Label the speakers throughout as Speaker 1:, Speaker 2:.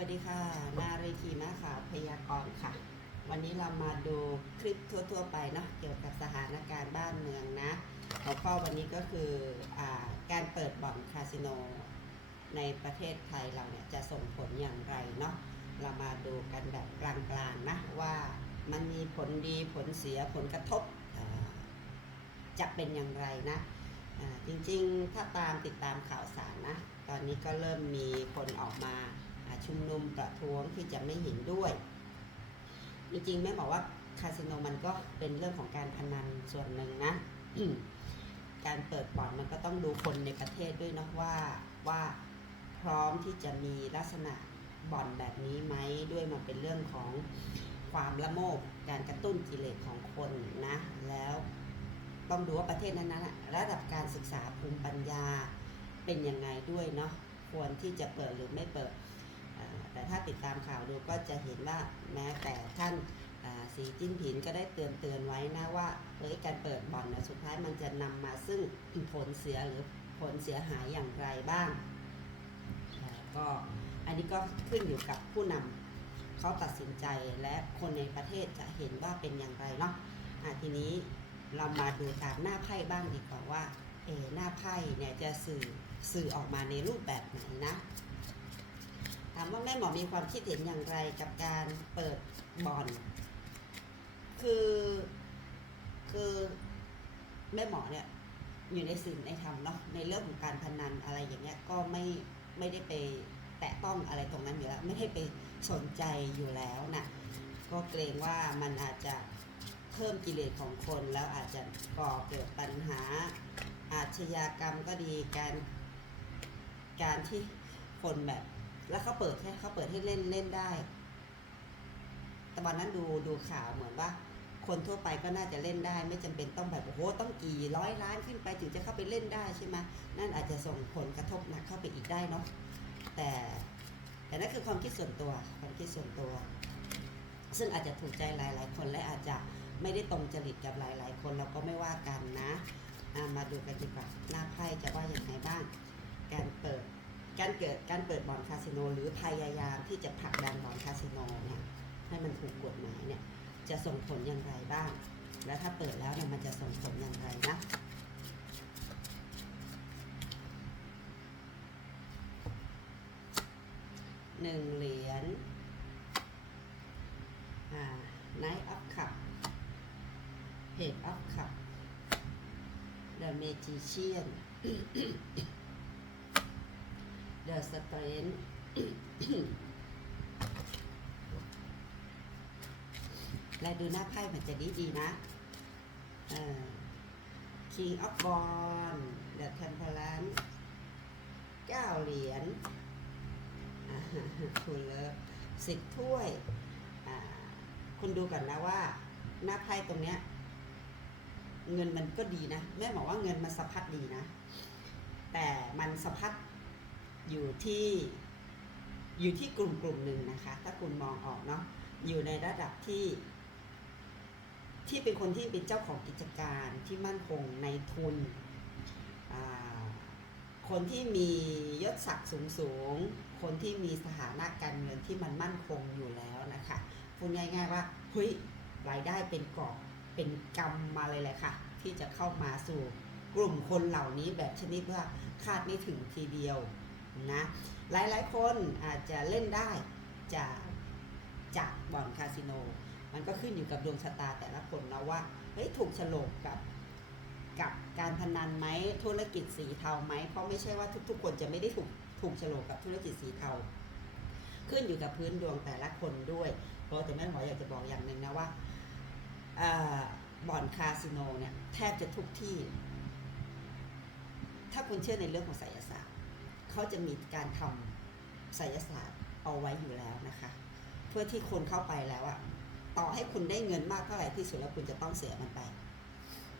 Speaker 1: วัสดีค่ะ นารีทีมาข่าวพยากรณ์ค่ะ วันนี้เรามาดูคลิปทั่ว ๆ ไปเนาะเกี่ยวกับสถานการณ์บ้านเมืองนะหัวข้อวันนี้ก็คืออการเปิดบ่อนคาสิโน ในประเทศไทยเราเนี่ยจะส่งผลอย่างไรเนาะเรามาดูกันแบบกลางๆนะว่ามันมีผลดีผลเสียผลกระทบจะเป็นอย่างไรนะอ่าจริงๆถ้าตามติดตามข่าวสารนะ ตอนนี้ก็เริ่มมีคนออกมา ชุมนุมประท้วงที่จะไม่เห็นด้วย จริงๆแม่บอกว่าคาสิโนมันก็เป็นเรื่องของการพนันส่วนหนึ่งนะ การเปิดบ่อนมันก็ต้องดูคนในประเทศด้วยเนาะว่าว่าพร้อมที่จะมีลักษณะบ่อนแบบนี้ไหมด้วยมันเป็นเรื่องของความละโมบการกระตุ้นกิเลสของคนนะ แล้วต้องดูว่าประเทศนั้นๆอะระดับการศึกษาภูมิปัญญาเป็นยังไงด้วยเนาะควรที่จะเปิดหรือไม่เปิด แต่ถ้าติดตามข่าวดูก็จะเห็นว่าแม้แต่ท่านสีจิ้นผินก็ได้เตือนเตือนไว้นะว่าเฮ้ยการเปิดบ่อนนะสุดท้ายมันจะนำมาซึ่งผลเสียหรือผลเสียหายอย่างไรบ้างก็อันนี้ก็ขึ้นอยู่กับผู้นำเขาตัดสินใจและคนในประเทศจะเห็นว่าเป็นอย่างไรเนาะะทีนี้เรามาดูตามหน้าไพ่บ้างดีกว่าว่าเออหน้าไพ่เนี่ยจะสื่อสื่อออกมาในรูปแบบไหนนะ ถามว่าแม่หมอมีความคิดเห็นอย่างไรกับการเปิดบ่อน คือคือแม่หมอเนี่ยอยู่ในศีลในธรรมเนาะในเรื่องของการพนันอะไรอย่างเงี้ยก็ไม่ไม่ได้ไปแตะต้องอะไรตรงนั้นอยู่แล้ว ไม่ได้ไปสนใจอยู่แล้วนะก็เกรงว่ามันอาจจะเพิ่มกิเลสของคนแล้วอาจจะก่อเกิดปัญหาอาชญากรรมก็ดีการการที่คนแบบ แล้วเขาเปิดให้เขาเปิดให้เล่นเล่นได้ แต่วันนั้นดูดูข่าวเหมือนว่า คนทั่วไปก็น่าจะเล่นได้ ไม่จำเป็นต้องแบบโอ้โหต้องกี่ร้อยล้านขึ้นไปถึงจะเข้าไปเล่นได้ใช่ไหมนั่นอาจจะส่งผลกระทบหนักเข้าไปอีกได้เนาะแต่ แต่นั่นคือความคิดส่วนตัวความคิดส่วนตัว ซึ่งอาจจะถูกใจหลาย ๆ คนและอาจจะไม่ได้ตรงจริตกับหลาย ๆ คนเราก็ไม่ว่ากันนะอะมาดูกันดีกว่าหน้าไพ่จะว่าอย่างไรบ้าง การเปิด การเกิดการเปิดบ่อนคาสิโน หรือพยายามที่จะผลักดันบ่อนคาสิโนเนี่ยให้มันถูกกฎหมายเนี่ยจะส่งผลอย่างไรบ้าง และถ้าเปิดแล้วเนี่ยมันจะส่งผลอย่างไรนะหนึ่งเหรียญอ่า Knight of Cup Page of Cup The Magician The Strength และดูหน้าไพ่มันจะดีดีนะเอ่อ King of b o n The Temperance เก้าเหรียญคุณเลิฟสิบถ้วย คุณดูกันนะว่า หน้าไพ่ตรงเนี้ย เงินมันก็ดีนะ แม่บอกว่าเงินมันสะพัดดีนะ แต่มันสะพัด อยู่ที่อยู่ที่กลุ่มกลุ่มหนึ่งนะคะ ถ้าคุณมองออกเนาะอยู่ในระดับที่ ที่เป็นคนที่เป็นเจ้าของกิจการที่มั่นคงในทุน คนที่มียศศักดิ์สูงสูง คนที่มีสถานะการเงินที่มันมั่นคงอยู่แล้วนะคะพูดง่ายๆว่าเฮ้ยรายได้เป็นกอบเป็นกำมาเลยแหละค่ะ ที่จะเข้ามาสู่กลุ่มคนเหล่านี้แบบชนิดว่าคาดไม่ถึงทีเดียว นะหลายๆคนอาจจะเล่นได้จากจากบ่อนคาสิโน มันก็ขึ้นอยู่กับดวงชะตาแต่ละคนนะว่าเฮ้ยถูกโฉลกกับกับการพนันไหมธุรกิจสีเทาไหมเพราะไม่ใช่ว่าทุก ๆ คนจะไม่ได้ถูกถูกโฉลกกับธุรกิจสีเทาขึ้นอยู่กับพื้นดวงแต่ละคนด้วย เพราะแต่แม่หมออยากจะบอกอย่างหนึ่งนะว่าบ่อนคาสิโนเนี่ยแทบจะทุกที่ ถ้าคุณเชื่อในเรื่องของไสยศาสตร์ เขาจะมีการทำไสยศาสตร์เอาไว้อยู่แล้วนะคะ เพื่อที่คนเข้าไปแล้วอะต่อให้คุณได้เงินมากเท่าไหร่ที่สุดแล้วคุณจะต้องเสียมันไป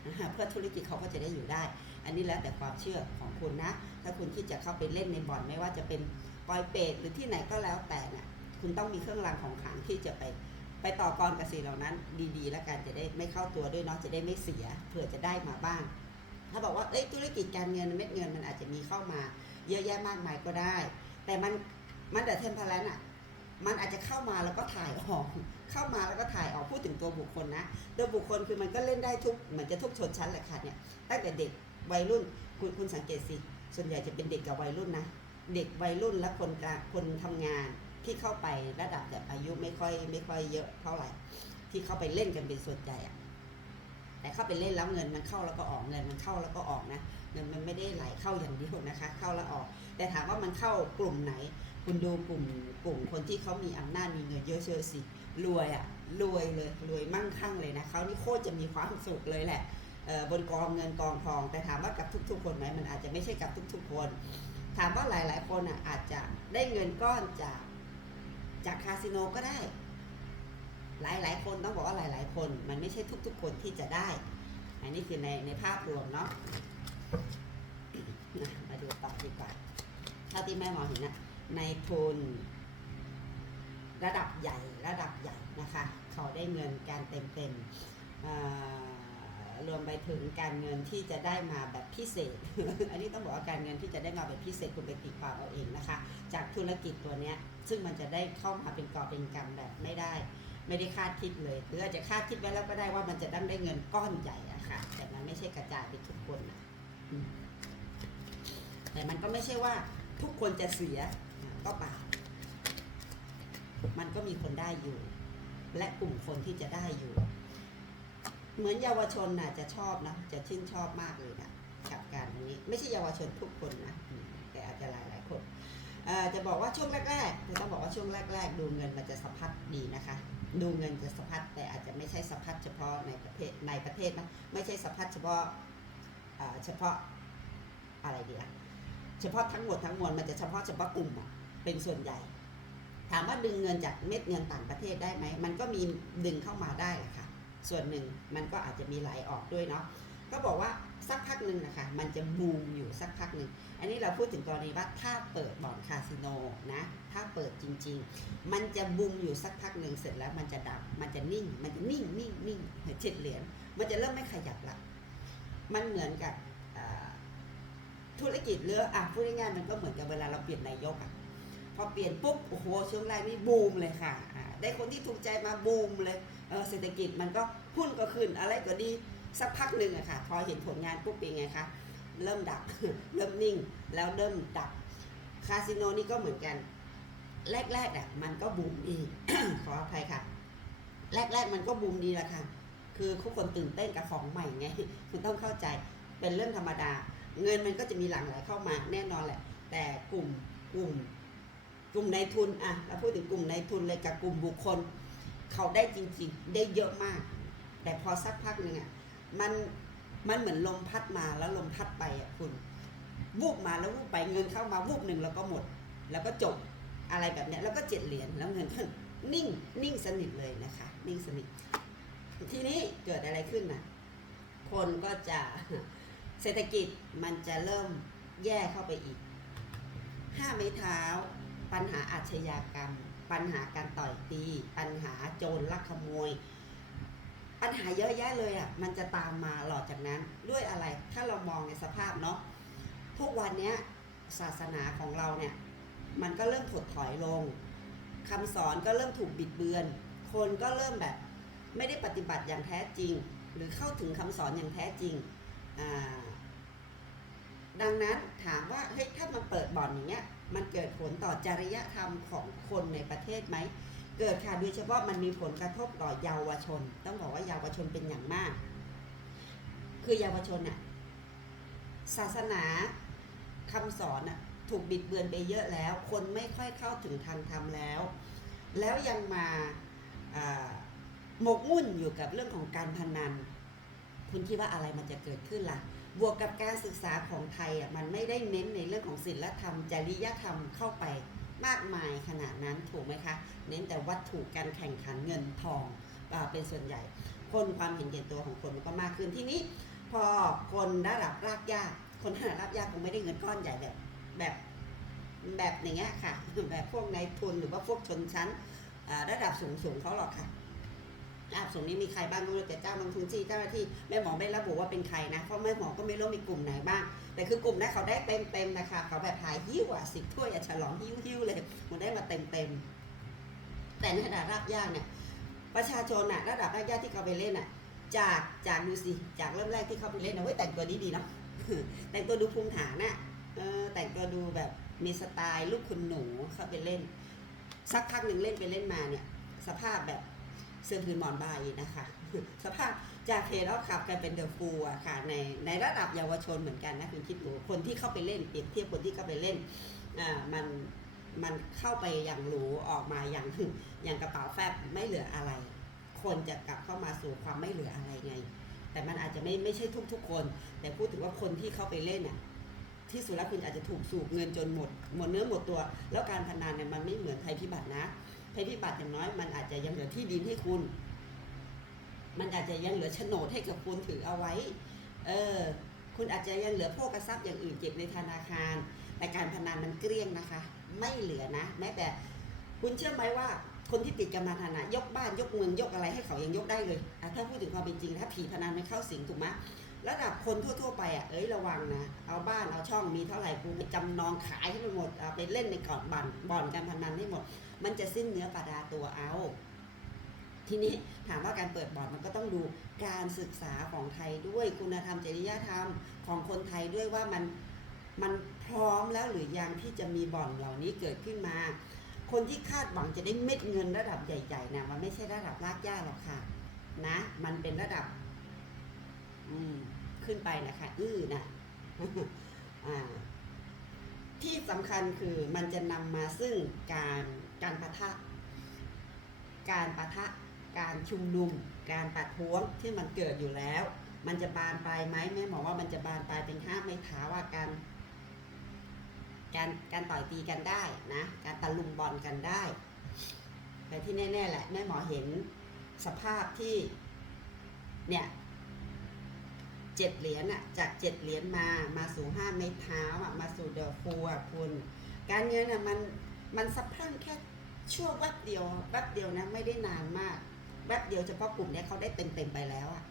Speaker 1: นะะเพื่อธุรกิจเขาก็จะได้อยู่ได้ อันนี้แล้วแต่ความเชื่อของคุณนะ ถ้าคุณคิดจะเข้าไปเล่นในบ่อนไม่ว่าจะเป็นปอยเปตหรือที่ไหนก็แล้วแต่น่ะคุณต้องมีเครื่องรางของขลังที่จะไปไปต่อกรกับสิ่งเหล่านั้น ดีๆ แล้วกันจะได้ไม่เข้าตัวด้วยเนาะจะได้ไม่เสียเผื่อจะได้มาบ้าง ถ้าบอกว่าเอ้ยธุรกิจการเงินเม็ดเงินมันอาจจะมีเข้ามา เยอะแยะมากมายก็ได้ แต่มันมันแต่เทมเพลนอะมันอาจจะเข้ามาแล้วก็ถ่ายออก เข้ามาแล้วก็ถ่ายออกพูดถึงตัวบุคคลนะ ตัวบุคคลคือมันก็เล่นได้ทุกเหมือนจะทุกชนชั้นแหละค่ะเนี่ยตั้งแต่เด็กวัยรุ่นคุณคุณสังเกตสิส่วนใหญ่จะเป็นเด็กกับวัยรุ่นนะเด็กวัยรุ่นและคนกลางคนทำงานที่เข้าไประดับแบบอายุไม่ค่อยไม่ค่อยเยอะเท่าไหร่ ที่เข้าไปเล่นกันเป็นส่วนใหญ่อะแต่เข้าไปเล่นแล้วเงินมันเข้าแล้วก็ออกเงินมันเข้าแล้วก็ออกนะ มันไม่ได้ไหลเข้าอย่างเดียวนะคะ เข้าแล้วออก แต่ถามว่ามันเข้ากลุ่มไหน คุณดูกลุ่มกลุ่มคนที่เขามีอำนาจมีเงินเยอะเชียวสิรวยอะรวยเลยรวยมั่งคั่งเลยนะเขานี่โคตรจะมีความสุขเลยแหละเอ่อบนกองเงินกองทอง แต่ถามว่ากับทุก ๆ คนไหมมันอาจจะไม่ใช่กับทุก ๆ คน ถามว่าหลาย ๆ คนอะอาจจะได้เงินก้อนจากจากคาสิโนก็ได้ หลาย ๆ คนต้องบอกว่าหลาย ๆ คน มันไม่ใช่ทุก ๆ คนที่จะได้ อันนี้คือในในภาพรวมเนาะ ดีกว่าเท่าที่แม่มองเห็นนะในทุนระดับใหญ่ระดับใหญ่นะคะ เขาได้เงินการเต็มๆรวมไปถึงการเงินที่จะได้มาแบบพิเศษ อันนี้ต้องบอกว่าการเงินที่จะได้มาแบบพิเศษคุณไปตีความเอาเองนะคะ จากธุรกิจตัวเนี้ยซึ่งมันจะได้เข้ามาเป็นกอบเป็นกำแบบไม่ได้ ไม่ได้คาดคิดเลยหรืออาจจะคาดคิดไว้แล้วก็ได้ว่ามันจะต้องได้เงินก้อนใหญ่อะค่ะแต่มันไม่ใช่กระจายไปทุกคนนะ แต่มันก็ไม่ใช่ว่าทุกคนจะเสียก็เปล่า มันก็มีคนได้อยู่ และกลุ่มคนที่จะได้อยู่ เหมือนเยาวชนน่ะจะชอบนะจะชื่นชอบมากเลยนะกับการตรงนี้ไม่ใช่เยาวชนทุกคนนะแต่อาจจะหลายหลายคนจะบอกว่าช่วงแรกๆคือต้องบอกว่าช่วงแรก ๆ ดูเงินมันจะสะพัดดีนะคะ ดูเงินจะสะพัดแต่อาจจะไม่ใช่สะพัดเฉพาะในประเทศในประเทศนะไม่ใช่สะพัดเฉพาะเอ่อเฉพาะอะไรเดียว เฉพาะทั้งหมดทั้งมวลมันจะเฉพาะเฉพาะกลุ่มเป็นส่วนใหญ่ ถามว่าดึงเงินจากเม็ดเงินต่างประเทศได้ไหม มันก็มีดึงเข้ามาได้แหละค่ะ ส่วนหนึ่งมันก็อาจจะมีไหลออกด้วยเนาะก็บอกว่าสักพักหนึ่งนะคะมันจะบูมอยู่สักพักหนึ่งอันนี้เราพูดถึงกรณีว่าถ้าเปิดบ่อนคาสิโนนะถ้าเปิดจริง ๆ มันจะบูมอยู่สักพักหนึ่งเสร็จแล้วมันจะดับมันจะนิ่ง มันจะนิ่งนิ่งนิ่งเจ็ดเหรียญมันจะเริ่มไม่ขยับละมันเหมือนกับ ธุรกิจเรืออะพูดง่ายๆมันก็เหมือนกับเวลาเราเปลี่ยนนายกอะพอเปลี่ยนปุ๊บโอ้โหช่วงแรกนี่บูมเลยค่ะ ได้คนที่ถูกใจมาบูมเลยเออเศรษฐกิจมันก็หุ้นก็ขึ้นอะไรก็ดีสักพักหนึ่งอะค่ะพอเห็นผลงานปุ๊บเป็นไงคะเริ่มดับเริ่มนิ่งแล้วเริ่มดับคาสิโนนี่ก็เหมือนกัน แรกๆอะมันก็บูมดีขออภัยค่ะ แรกๆมันก็บูมดีละค่ะ คือทุกคนตื่นเต้นกับของใหม่ไงคุณต้องเข้าใจเป็นเรื่องธรรมดา เงินมันก็จะมีหลั่งไหลเข้ามาแน่นอนแหละ แต่กลุ่มกลุ่มกลุ่มนายทุนอะเราพูดถึงกลุ่มนายทุนเลยกับกลุ่มบุคคล เขาได้จริงๆได้เยอะมาก แต่พอสักพักหนึ่งอะมันมันเหมือนลมพัดมาแล้วลมพัดไปอะคุณวูบมาแล้ววูบไปเงินเข้ามาวูบหนึ่งแล้วก็หมด แล้วก็จบอะไรแบบเนี้ยแล้วก็เจ็ดเหรียญแล้วเงินก็นิ่งนิ่งสนิทเลยนะคะ นิ่งสนิท ทีนี้เกิดอะไรขึ้นนะคนก็จะ เศรษฐกิจมันจะเริ่มแย่เข้าไปอีก ห้าไม้เท้า ปัญหาอาชญากรรม ปัญหาการต่อยตี ปัญหาโจรลักขโมย ปัญหาเยอะแยะเลยอะ มันจะตามมาหลอดจากนั้นด้วยอะไร ถ้าเรามองในสภาพเนาะทุกวันเนี้ยศาสนาของเราเนี่ย มันก็เริ่มถดถอยลงคำสอนก็เริ่มถูกบิดเบือน คนก็เริ่มแบบไม่ได้ปฏิบัติอย่างแท้จริง หรือเข้าถึงคำสอนอย่างแท้จริง อ่า ดังนั้นถามว่าเฮ้ยถ้ามันเปิดบ่อนอย่างเงี้ยมันเกิดผลต่อจริยธรรมของคนในประเทศไหม เกิดค่ะโดยเฉพาะมันมีผลกระทบต่อเยาวชน ต้องบอกว่าเยาวชนเป็นอย่างมาก คือเยาวชนน่ะศาสนาคำสอนน่ะถูกบิดเบือนไปเยอะแล้ว คนไม่ค่อยเข้าถึงทางธรรมแล้ว แล้วยังมาอ่าหมกมุ่นอยู่กับเรื่องของการพนัน คุณคิดว่าอะไรมันจะเกิดขึ้นล่ะ บวกกับการศึกษาของไทยอะมันไม่ได้เน้นในเรื่องของศีลธรรม จริยธรรมเข้าไปมากมายขนาดนั้นถูกไหมคะ เน้นแต่วัตถุการแข่งขันเงินทองเป็นส่วนใหญ่ คนความเห็นแก่ตัวของคนมันก็มากขึ้นที่นี้ พอคนระดับรากหญ้าคนระดับรากหญ้าคงไม่ได้เงินก้อนใหญ่แบบแบบแบบอย่างเงี้ยค่ะแบบพวกนายทุนหรือว่าพวกชนชั้นระดับสูงสูงๆเขาหรอกค่ะ ระดับสูงนี้มีใครบ้างไม่รู้แต่เจ้าลงทุนที่เจ้าหน้าที่แม่หมอไม่ระบุว่าเป็นใครนะเพราะแม่หมอก็ไม่รู้มีกลุ่มไหนบ้าง แต่คือกลุ่มนั้นเขาได้เต็มเต็มๆนะคะเขาแบบหายหิ้วอะสิบถ้วยอะฉลองหิ้วหิ้วๆเลยมันได้มาเต็มเต็มแต่ในขณะรากหญ้าเนี่ยประชาชนน่ะระดับรากหญ้าที่เขาไปเล่นน่ะ จากจากดูสิจากเริ่มแรกที่เขาไปเล่นนะเว้ยแต่งตัวดีดีๆเนาะแต่งตัวดูภูมิฐานน่ะเออแต่งตัวดูแบบมีสไตล์ลูกคุณหนูเขาไปเล่น สักพักหนึ่งเล่นไปเล่นมาเนี่ย สภาพแบบ เสื้อผืนหมอนใบนะคะ สภาพจากเทแล้วขับกลายเป็นเดอะฟูลอะค่ะในในระดับเยาวชนเหมือนกันนะคุณคิดดูคนที่เข้าไปเล่นเปรียบเทียบคนที่เข้าไปเล่นอ่ามันมันเข้าไปอย่างหรูออกมาอย่างอย่างกระเป๋าแฟบไม่เหลืออะไร คนจะกลับเข้ามาสู่ความไม่เหลืออะไรไง แต่มันอาจจะไม่ไม่ใช่ทุกๆคน แต่พูดถึงว่าคนที่เข้าไปเล่นน่ะที่สุดแล้วคุณอาจจะถูกสูบเงินจนหมด หมดเนื้อหมดตัว แล้วการพนันเนี่ยมันไม่เหมือนภัยพิบัตินะ ภัยพิบัติอย่างน้อยมันอาจจะยังเหลือที่ดินให้คุณ มันอาจจะยังเหลือโฉนดให้กับคุณถือเอาไว้ เออ คุณอาจจะยังเหลือพวกกระทรัพย์อย่างอื่นเก็บในธนาคาร แต่การพนันมันเกลี้ยงนะคะ ไม่เหลือนะ แม้แต่ คุณเชื่อไหมว่าคนที่ติดการพนันะยกบ้านยกเมืองยกอะไรให้เขายังยกได้เลยถ้าพูดถึงความเป็นจริงถ้าผีพนันไม่เข้าสิงถูกไหมระดับคนทั่ว ๆ ไปอะเอ้ยระวังนะ เอาบ้านเอาช่องมีเท่าไหร่กูไปจำนองขายให้ไปหมดเอาไปเล่นในก่อนบ่อนบ่อนการพนันให้หมด มันจะสิ้นเนื้อประดาตัวเอา ทีนี้ถามว่าการเปิดบ่อนมันก็ต้องดูการศึกษาของไทยด้วยคุณธรรมจริยธรรมของคนไทยด้วยว่ามันมันพร้อมแล้วหรือยังที่จะมีบ่อนเหล่านี้เกิดขึ้นมา คนที่คาดหวังจะได้เม็ดเงินระดับใหญ่ๆนะมันไม่ใช่ระดับรากหญ้าหรอกค่ะ นะ มันเป็นระดับ อืม ขึ้นไปนะคะอื้อนะอ่าที่สำคัญคือมันจะนำมาซึ่งการ การปะทะ การปะทะ การชุมนุม การประท้วงที่มันเกิดอยู่แล้ว มันจะบานปลายไหมแม่หมอว่ามันจะบานปลายเป็นห้ามไม่ท้าว่าการการการต่อยตีกันได้นะ การตะลุมบอลกันได้ แต่ที่แน่ๆแหละแม่หมอเห็นสภาพที่เนี่ยเจ็ดเหรียญอะจากเจ็ดเหรียญมามาสู่ห้าไม้เท้าอะมาสู่เดอะฟูอะคุณ การเงินอะมันมันสะพรั่งแค่ ช่วแวบเดียวแวบเดียวนะไม่ได้นานมากแวบเดียวเฉพาะกลุ่มเนี้ยเขาได้เต็มเต็มๆไปแล้วอะ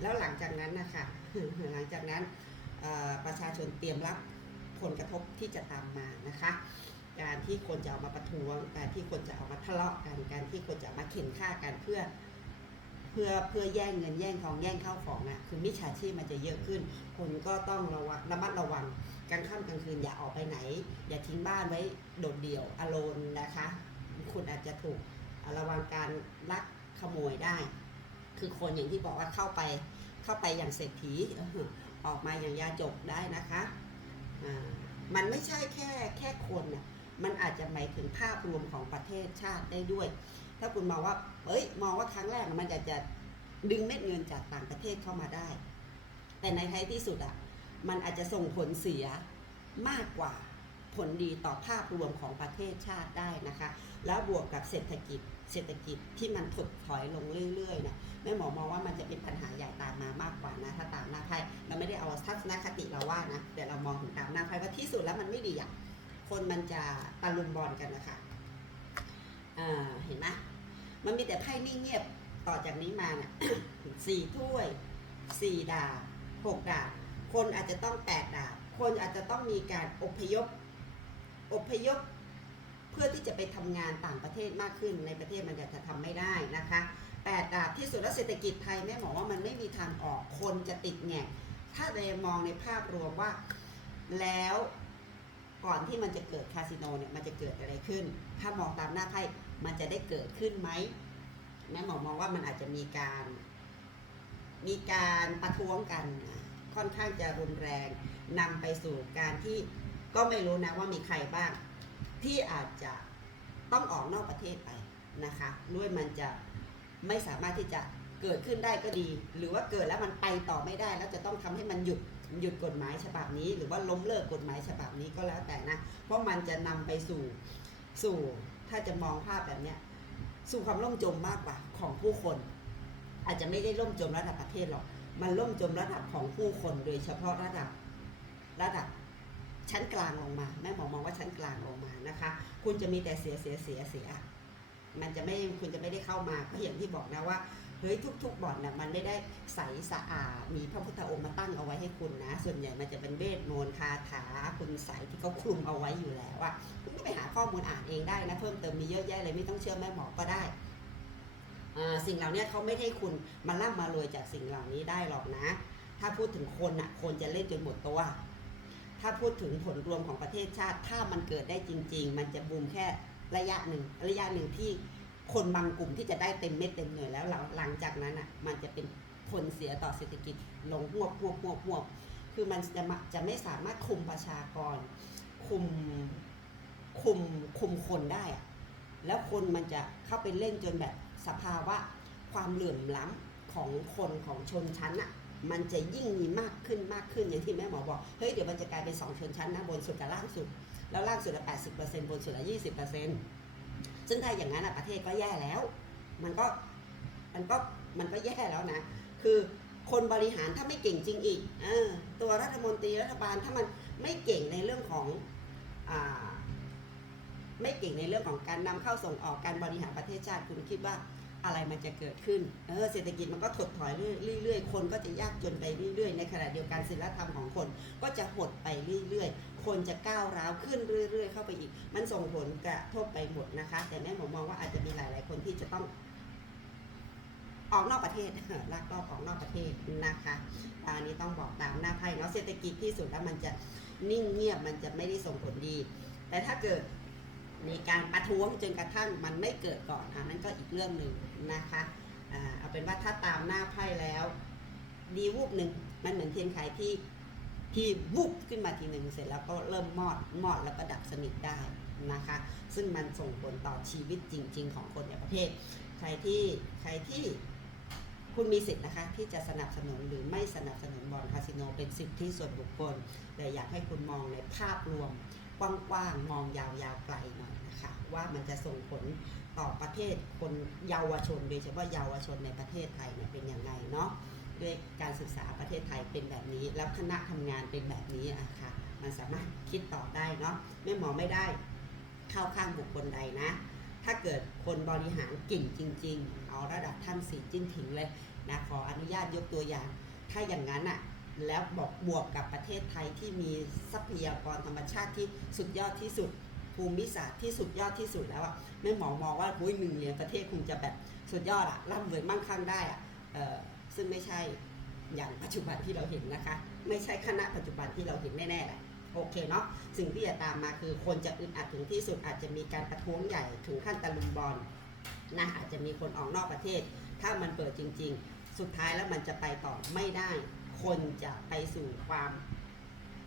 Speaker 1: แล้วหลังจากนั้นนะคะหลังจากนั้นประชาชนเตรียมรับผลกระทบที่จะตามมานะคะ การที่คนจะออกมาประท้วง การที่คนจะออกมาทะเลาะกัน การที่คนจะมาเข็นฆ่ากันเพื่อ เพื่อเพื่อแย่งเงินแย่งทองแย่งข้าวของอะคือมิจฉาชีพมันจะเยอะขึ้น คนก็ต้องระวังระมัดระวังกลางค่ำกลางคืนอย่าออกไปไหน อย่าทิ้งบ้านไว้โดดเดี่ยวอโลนนะคะ คุณอาจจะถูกระวังการลักขโมยได้ คือคนอย่างที่บอกว่าเข้าไปเข้าไปอย่างเศรษฐีออกมาอย่างยาจกได้นะคะมันไม่ใช่แค่แค่คนน่ะมันอาจจะหมายถึงภาพรวมของประเทศชาติได้ด้วย ถ้าคุณมองว่า เอ้ย มองว่าครั้งแรกมันจะจะดึงเม็ดเงินจากต่างประเทศเข้ามาได้ แต่ในท้ายที่สุดอะ มันอาจจะส่งผลเสียมากกว่า ผลดีต่อภาพรวมของประเทศชาติได้นะคะ แล้วบวกกับเศรษฐกิจเศรษฐกิจที่มันถดถอยลงเรื่อยๆนะแม่หมอมองว่ามันจะเป็นปัญหาใหญ่ตามมามากกว่านะถ้าตามหน้าไพ่เราไม่ได้เอาทัศนคติเราว่านะแต่เรามองถึงตามหน้าไพ่ว่าที่สุดแล้วมันไม่ดีอะคนมันจะตะลุมบอลกันนะคะอ่าเห็นไหมมันมีแต่ไพ่นิ่งเงียบต่อจากนี้มาเนี่ยสี่ถ้วยสี่ดาบหกดาบคนอาจจะต้องแปดดาบคนอาจจะต้องมีการอพยพ อบพยพเพื่อที่จะไปทำงานต่างประเทศมากขึ้นในประเทศมันจะทำไม่ได้นะคะแปดดาบที่สุดแล้วเศรษฐกิจไทยแม่หมอว่ามันไม่มีทางออกคนจะติดแงกถ้าเรามองในภาพรวมว่าแล้วก่อนที่มันจะเกิดคาสิโนเนี่ยมันจะเกิดอะไรขึ้น ถ้ามองตามหน้าไพ่มันจะได้เกิดขึ้นไหมแม่หมอมองว่ามันอาจจะมีการ มีการประท้วงกัน ค่อนข้างจะรุนแรงนำไปสู่การที่ ก็ไม่รู้นะว่ามีใครบ้าง ที่อาจจะต้องออกนอกประเทศไปนะคะด้วยมันจะไม่สามารถที่จะเกิดขึ้นได้ก็ดี หรือว่าเกิดแล้วมันไปต่อไม่ได้แล้วจะต้องทำให้มันหยุดหยุดกฎหมายฉบับนี้ หรือว่าล้มเลิกกฎหมายฉบับนี้ก็แล้วแต่นะ เพราะมันจะนำไปสู่สู่ถ้าจะมองภาพแบบเนี้ยสู่ความล่มจมมากกว่าของผู้คน อาจจะไม่ได้ล่มจมระดับประเทศหรอก มันล่มจมระดับของผู้คนโดยเฉพาะระดับระดับ ชั้นกลางลงมาแม่หมอมองว่าชั้นกลางลงมานะคะ คุณจะมีแต่เสียเสียเสียเสีย มันจะไม่คุณจะไม่ได้เข้ามาเพราะอย่างที่บอกนะว่าเฮ้ยทุก ๆบ่อนน่ะมันไม่ได้ใสสะอาดมีพระพุทธองค์มาตั้งเอาไว้ให้คุณนะ ส่วนใหญ่มันจะเป็นเวทมนต์คาถาคุณใสยที่เขาคลุมเอาไว้อยู่แล้วอะคุณก็ไปหาข้อมูลอ่านเองได้นะเพิ่มเติมมีเยอะแยะเลยไม่ต้องเชื่อแม่หมอก็ได้สิ่งเหล่านี้เขาไม่ให้คุณมาล่ำมารวยจากสิ่งเหล่านี้ได้หรอกนะ ถ้าพูดถึงคนอะคนจะเล่นจนหมดตัว ถ้าพูดถึงผลรวมของประเทศชาติ ถ้ามันเกิดได้จริง ๆ มันจะบูมแค่ระยะหนึ่งระยะหนึ่งที่คนบางกลุ่มที่จะได้เต็มเม็ดเต็มหน่วยแล้วหลังหลังจากนั้นอะมันจะเป็นผลเสียต่อเศรษฐกิจลงหวบหวบหวบหวบคือมันจะมาจะไม่สามารถคุมประชากร คุมคุมคุมคนได้อะแล้วคนมันจะเข้าไปเล่นจนแบบสภาวะความเหลื่อมล้ำของคนของชนชั้นอะ มันจะยิ่งมีมากขึ้นมากขึ้นอย่างที่แม่หมอบอกเฮ้ยเดี๋ยวมันจะกลายเป็นสองชนชั้นนะบนสุดกับล่างสุด แล้วล่างสุดละแปดสิบเปอร์เซ็นต์บนสุดละยี่สิบเปอร์เซ็นต์ซึ่งถ้าอย่างนั้นอะประเทศก็แย่แล้ว มันก็มันก็มันก็แย่แล้วนะ คือคนบริหารถ้าไม่เก่งจริงอีกเออตัวรัฐมนตรีรัฐบาลถ้ามันไม่เก่งในเรื่องของอ่าไม่เก่งในเรื่องของการนำเข้าส่งออกการบริหารประเทศชาติคุณคิดว่า อะไรมันจะเกิดขึ้น เออเศรษฐกิจมันก็ถดถอยเรื่อยๆ คนก็จะยากจนไปเรื่อยๆ ในขณะเดียวกันศีลธรรมของคนก็จะหดไปเรื่อยๆ คนจะก้าวร้าวขึ้นเรื่อย ๆ เข้าไปอีก มันส่งผลกระทบไปหมดนะคะ แต่แม่ผมมองว่าอาจจะมีหลาย ๆ คนที่จะต้องออกนอกประเทศลักลอบออกนอกประเทศนะคะอันนี้ต้องบอกตามหน้าไพ่เนาะเศรษฐกิจที่สุดแล้วมันจะนิ่งเงียบมันจะไม่ได้ส่งผลดี แต่ถ้าเกิด มีการประท้วงจนกระทั่งมันไม่เกิดก่อนอันนั้นก็อีกเรื่องหนึ่งนะคะเอาเป็นว่าถ้าตามหน้าไพ่แล้ว ดีวูบหนึ่งมันเหมือนเทียนไขที่ที่วูบขึ้นมาทีหนึ่งเสร็จแล้วก็เริ่มมอดมอดแล้วก็ดับสนิทได้นะคะ ซึ่งมันส่งผลต่อชีวิตจริง ๆ ของคนในประเทศ ใครที่ใครที่คุณมีสิทธิ์นะคะที่จะสนับสนุนหรือไม่สนับสนุนบอลคาสิโนเป็นสิทธิส่วนบุคคลแต่อยากให้คุณมองในภาพรวมกว้างๆมองยาวๆไกลหน่อย คะว่ามันจะส่งผลต่อประเทศคนเยาวชน โดยเฉพาะเยาวชนในประเทศไทยเนี่ยเป็นยังไงเนาะด้วยการศึกษาประเทศไทยเป็นแบบนี้ แล้วคณะทำงานเป็นแบบนี้อะค่ะ มันสามารถคิดต่อได้เนาะแม่หมอไม่ได้เข้าข้างบุคคลใดนะ ถ้าเกิดคนบริหารเก่งจริง ๆ เอาระดับท่านสีจิ้นผิงเลยนะขออนุญาตยกตัวอย่าง ถ้าอย่างนั้นอะแล้วบอกบวกกับประเทศไทยที่มีทรัพยากรธรรมชาติที่สุดยอดที่สุด ภูมิศาสตร์ที่สุดยอดที่สุดแล้วอะแม่หมอมองว่าอุ้ยหนึ่งเหรียญประเทศคงจะแบบสุดยอดอะร่ำรวยมั่งคั่งได้อะซึ่งไม่ใช่อย่างปัจจุบันที่เราเห็นนะคะ ไม่ใช่คณะปัจจุบันที่เราเห็นแน่ๆแหละโอเคเนาะสิ่งที่จะตามมาคือคนจะอึดอัดถึงที่สุดอาจจะมีการประท้วงใหญ่ถึงขั้นตะลุมบอลนะอาจจะมีคนออกนอกประเทศ ถ้ามันเปิดจริง ๆ สุดท้ายแล้วมันจะไปต่อไม่ได้ คนจะไปสู่ความ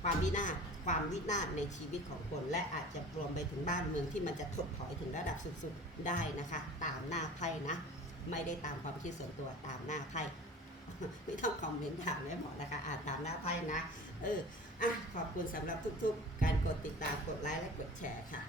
Speaker 1: ความวินาศ ความวินาศในชีวิตของคน และอาจจะรวมไปถึงบ้านเมืองที่มันจะถดถอยถึงระดับสุดๆได้นะคะ ตามหน้าไพ่นะ ไม่ได้ตามความคิดส่วนตัวตามหน้าไพ่ไม่ต้องคอมเมนต์ถามไม่หมดนะคะอ่านตามหน้าไพ่นะ เอออะขอบคุณสำหรับทุกๆ การกดติดตามกดไลค์และกดแชร์ค่ะ